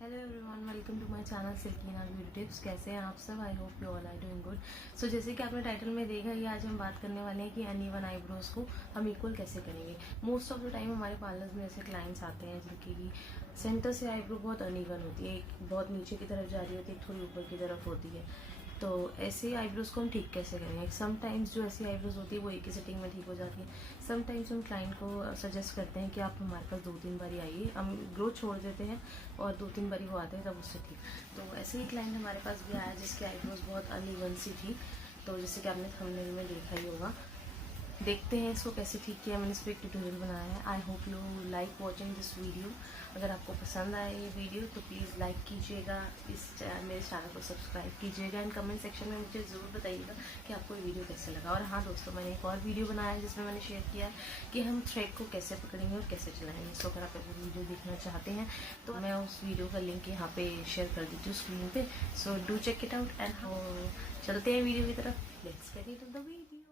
Hello everyone, welcome to my channel Silkina beauty tips. कैसे हैं आप सब? I hope you all are doing good. So जैसे कि आपने टाइटल में देखा ही, आज हम बात करने वाले हैं कि अनइवन आईब्रोज को हम इक्वल कैसे करेंगे। मोस्ट ऑफ द टाइम हमारे पार्लर्स में ऐसे क्लाइंट्स आते हैं जिनकी की सेंटर से आईब्रो बहुत अनइवन होती है, एक बहुत नीचे की तरफ जा रही होती है, एक थोड़ी ऊपर की तरफ होती है। तो ऐसे आईब्रोज को हम ठीक कैसे करेंगे? समटाइम्स जो ऐसी आईब्रोज होती है वो एक ही सेटिंग में ठीक हो जाती है। समटाइम्स हम क्लाइंट को सजेस्ट करते हैं कि आप हमारे पास 2-3 बारी आइए, हम ग्रोथ छोड़ देते हैं और 2-3 बारी वो आते हैं तब उससे ठीक। तो ऐसे ही क्लाइंट हमारे पास भी आया जिसकी आईब्रोज बहुत अनइवन सी थी। तो जैसे कि आपने थंबनेल में देखा ही होगा, देखते हैं इसको कैसे ठीक किया। मैंने इस पर एक ट्यूटोरियल बनाया है। आई hope you like watching this video. अगर आपको पसंद आए ये वीडियो तो प्लीज़ लाइक कीजिएगा, मेरे चैनल को सब्सक्राइब कीजिएगा एंड कमेंट सेक्शन में मुझे ज़रूर बताइएगा कि आपको ये वीडियो कैसे लगा। और हाँ दोस्तों, मैंने एक और वीडियो बनाया है जिसमें मैंने शेयर किया है कि हम थ्रेड को कैसे पकड़ेंगे और कैसे चलाएंगे। सो अगर आप वो वीडियो देखना चाहते हैं तो मैं उस वीडियो का लिंक यहाँ पे शेयर कर देती हूँ स्क्रीन पे। So do check it out and चलते हैं वीडियो की तरफ। Let's get into the video.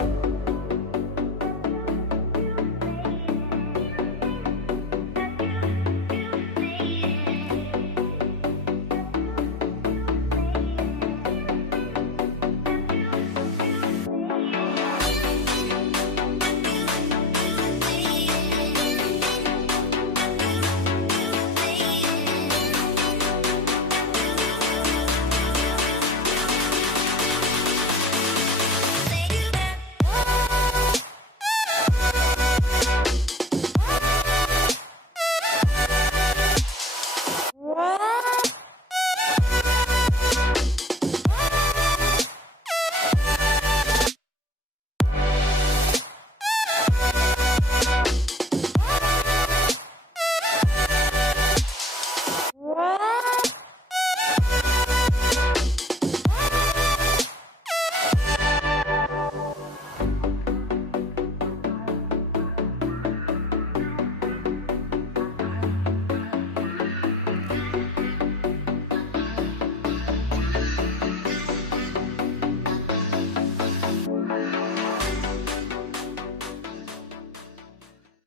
है।